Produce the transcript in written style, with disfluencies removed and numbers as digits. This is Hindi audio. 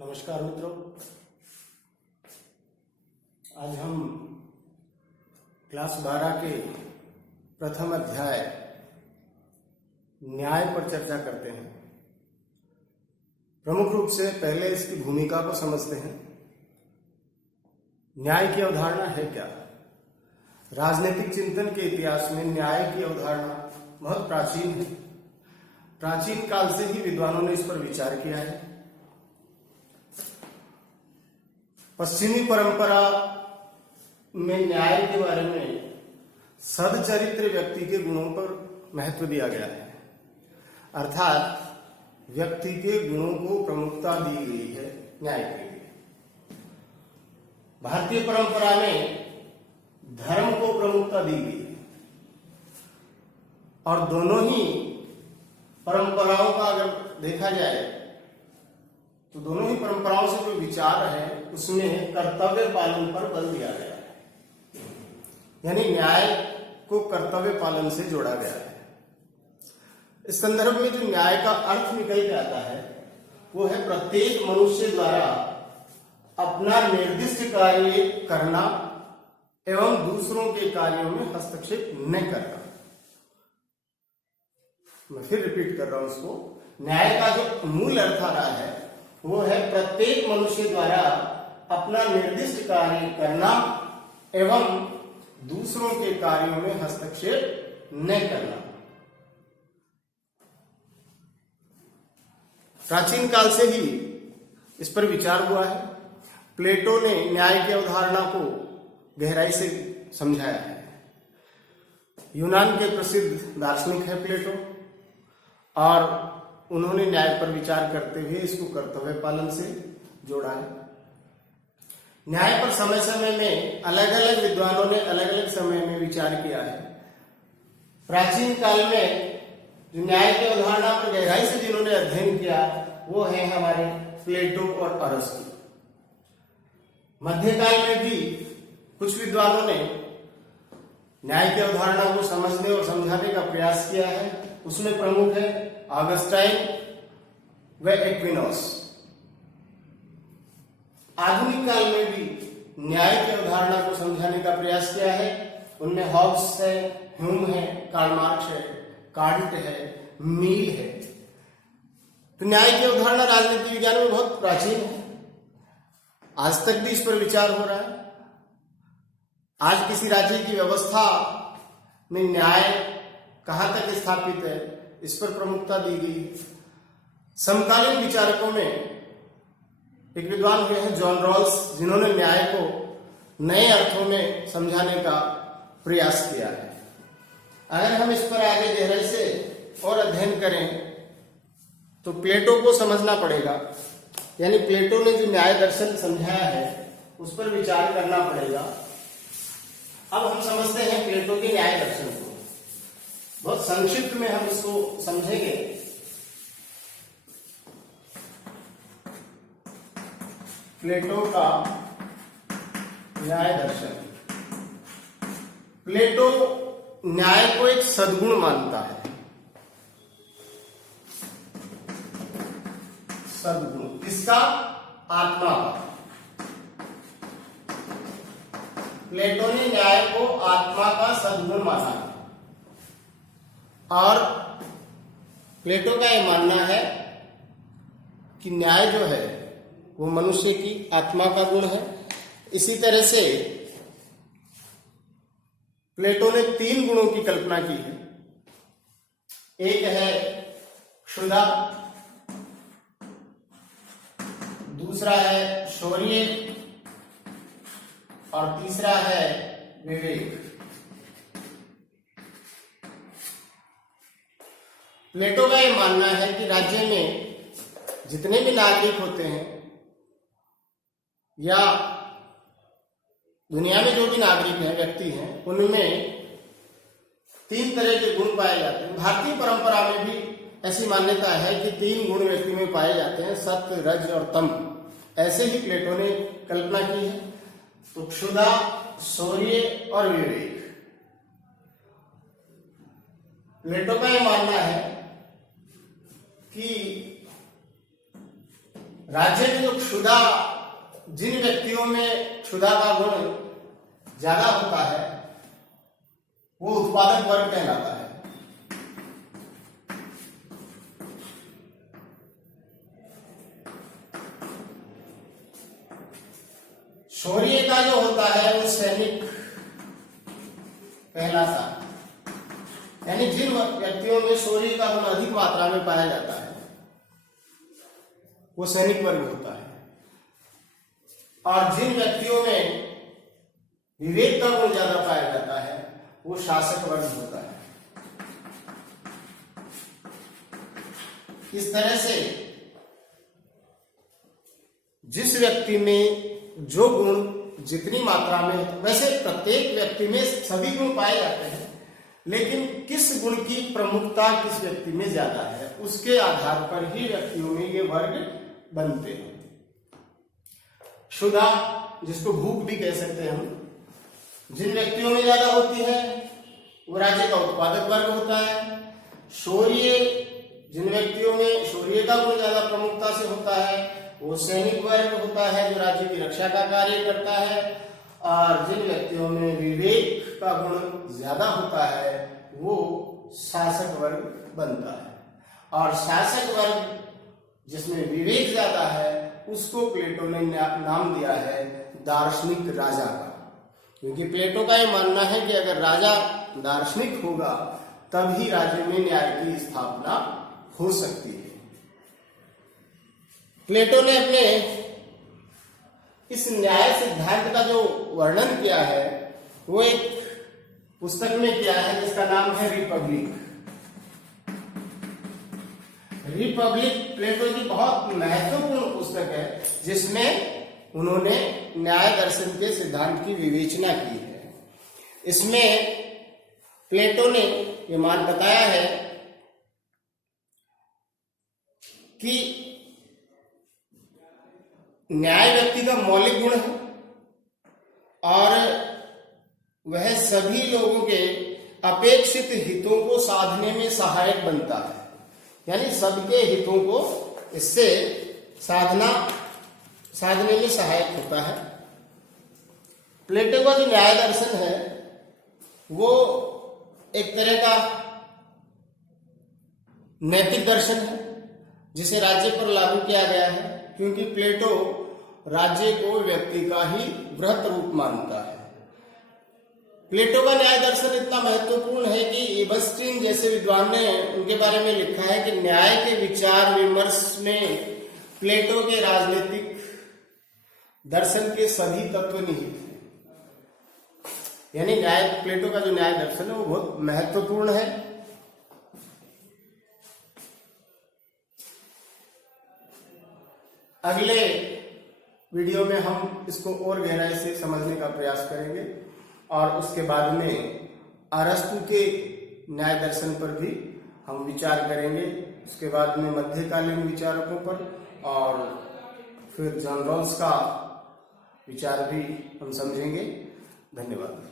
नमस्कार मित्रों, आज हम क्लास 12 के प्रथम अध्याय न्याय पर चर्चा करते हैं। प्रमुख रूप से पहले इसकी भूमिका को समझते हैं। न्याय की अवधारणा है क्या? राजनीतिक चिंतन के इतिहास में न्याय की अवधारणा बहुत प्राचीन है। प्राचीन काल से ही विद्वानों ने इस पर विचार किया है। पश्चिमी परंपरा में न्याय के बारे में सदचरित्र व्यक्ति के गुणों पर महत्व दिया गया है, अर्थात व्यक्ति के गुणों को प्रमुखता दी गई है न्याय के लिए। भारतीय परंपरा में धर्म को प्रमुखता दी गई है और दोनों ही परंपराओं का अगर देखा जाए तो दोनों ही परंपराओं से जो विचार है उसमें कर्तव्य पालन पर बल दिया गया है, यानी न्याय को कर्तव्य पालन से जोड़ा गया है। इस संदर्भ में जो न्याय का अर्थ निकल के आता है वो है प्रत्येक मनुष्य द्वारा अपना निर्दिष्ट कार्य करना एवं दूसरों के कार्यों में हस्तक्षेप न करना। मैं फिर रिपीट कर रहा हूं इसको। न्याय का जो मूल अर्थ आ रहा है वो है प्रत्येक मनुष्य द्वारा अपना निर्दिष्ट कार्य करना एवं दूसरों के कार्यों में हस्तक्षेप न करना। प्राचीन काल से ही इस पर विचार हुआ है। प्लेटो ने न्याय की अवधारणा को गहराई से समझाया है। यूनान के प्रसिद्ध दार्शनिक है प्लेटो, और उन्होंने न्याय पर विचार करते हुए इसको कर्तव्य पालन से जोड़ा है। न्याय पर समय समय में अलग अलग विद्वानों ने अलग अलग समय में विचार किया है। प्राचीन काल में जो न्याय की अवधारणा पर गहराई से जिन्होंने अध्ययन किया वो है हमारे प्लेटो और अरस्तु। मध्यकाल में भी कुछ विद्वानों ने न्याय की अवधारणा को समझने और समझाने का प्रयास किया है। उसमें प्रमुख है ऑगस्टाइन व एक्विनोस। आधुनिक काल में भी न्याय की अवधारणा को समझाने का प्रयास किया है। उनमें हॉब्स है, ह्यूम है, कार्ल मार्क्स है, कांट है, मील है। तो न्याय की अवधारणा राजनीति विज्ञान में बहुत प्राचीन है। आज तक भी इस पर विचार हो रहा है। आज किसी राज्य की व्यवस्था में न्याय कहां तक स्थापित है इस पर प्रमुखता दी गई। समकालीन विचारकों में एक विद्वान हुए हैं जॉन रॉल्स, जिन्होंने न्याय को नए अर्थों में समझाने का प्रयास किया है। अगर हम इस पर आगे गहराई से और अध्ययन करें तो प्लेटो को समझना पड़ेगा, यानी प्लेटो ने जो न्याय दर्शन समझाया है उस पर विचार करना पड़ेगा। अब हम समझते हैं प्लेटो के न्याय दर्शन को। बहुत संक्षिप्त में हम इसको समझेंगे। प्लेटो का न्याय दर्शन। प्लेटो न्याय को एक सद्गुण मानता है। सद्गुण किसका? आत्मा का। प्लेटो ने न्याय को आत्मा का सद्गुण माना है और प्लेटो का यह मानना है कि न्याय जो है वो मनुष्य की आत्मा का गुण है। इसी तरह से प्लेटो ने 3 गुणों की कल्पना की है। एक है क्षुधा, दूसरा है शौर्य और तीसरा है विवेक। प्लेटो का यह मानना है कि राज्य में जितने भी नागरिक होते हैं या दुनिया में जो भी नागरिक हैं, व्यक्ति हैं, उनमें 3 तरह के गुण पाए जाते हैं। भारतीय परंपरा में भी ऐसी मान्यता है कि 3 गुण व्यक्ति में पाए जाते हैं, सत्व, रज और तम। ऐसे ही प्लेटो ने कल्पना की है। तो क्षुधा, शौर्य और विवेक। प्लेटो का यह मानना है कि राज्य में जो क्षुधा, जिन व्यक्तियों में क्षुधा का गुण ज्यादा होता है वो उत्पादक वर्ग कहलाता है। शौर्य का जो होता है वो सैनिक कहलाता है। यानी जिन व्यक्तियों में शौर्य का गुण अधिक मात्रा में पाया जाता है वो सैनिक वर्ग होता है, और जिन व्यक्तियों में विवेक का गुण ज्यादा पाया जाता है वो शासक वर्ग होता है। इस तरह से जिस व्यक्ति में जो गुण जितनी मात्रा में, वैसे प्रत्येक व्यक्ति में सभी गुण पाए जाते हैं, लेकिन किस गुण की प्रमुखता किस व्यक्ति में ज्यादा है उसके आधार पर ही व्यक्तियों में ये वर्ग बनते हैं। क्षुधा, जिसको भूख भी कह सकते हैं हम, जिन व्यक्तियों में ज्यादा होती है वो राज्य का उत्पादक वर्ग होता है। शौर्य, जिन व्यक्तियों में शौर्य का गुण ज्यादा प्रमुखता से होता है वो सैनिक वर्ग होता है जो राज्य की रक्षा का कार्य करता है। और जिन व्यक्तियों में विवेक का गुण ज्यादा होता है वो शासक वर्ग बनता है। और शासक वर्ग जिसमें विवेक ज्यादा है उसको प्लेटो ने नाम दिया है दार्शनिक राजा का, क्योंकि प्लेटो का ये मानना है कि अगर राजा दार्शनिक होगा तभी राज्य में न्याय की स्थापना हो सकती है। प्लेटो ने अपने इस न्याय सिद्धांत का जो वर्णन किया है वो एक पुस्तक में किया है जिसका नाम है रिपब्लिक। रिपब्लिक प्लेटो की बहुत महत्वपूर्ण पुस्तक है जिसमें उन्होंने न्याय दर्शन के सिद्धांत की विवेचना की है। इसमें प्लेटो ने ये मान बताया है कि न्याय व्यक्ति का मौलिक गुण है और वह सभी लोगों के अपेक्षित हितों को साधने में सहायक बनता है। यानी सबके हितों को इससे साधने में सहायक होता है। प्लेटो का जो न्याय दर्शन है वो एक तरह का नैतिक दर्शन है जिसे राज्य पर लागू किया गया है, क्योंकि प्लेटो राज्य को व्यक्ति का ही वृहत रूप मानता है। प्लेटो का न्याय दर्शन इतना महत्वपूर्ण है कि एबस्टीन जैसे विद्वान ने उनके बारे में लिखा है कि न्याय के विचार विमर्श में प्लेटो के राजनीतिक दर्शन के सभी तत्व निहित हैं। यानी प्लेटो का जो न्याय दर्शन है वो बहुत महत्वपूर्ण है। अगले वीडियो में हम इसको और गहराई से समझने का प्रयास करेंगे और उसके बाद में अरस्तु के न्याय दर्शन पर भी हम विचार करेंगे। उसके बाद में मध्यकालीन विचारकों पर और फिर जॉन रॉल्स का विचार भी हम समझेंगे। धन्यवाद।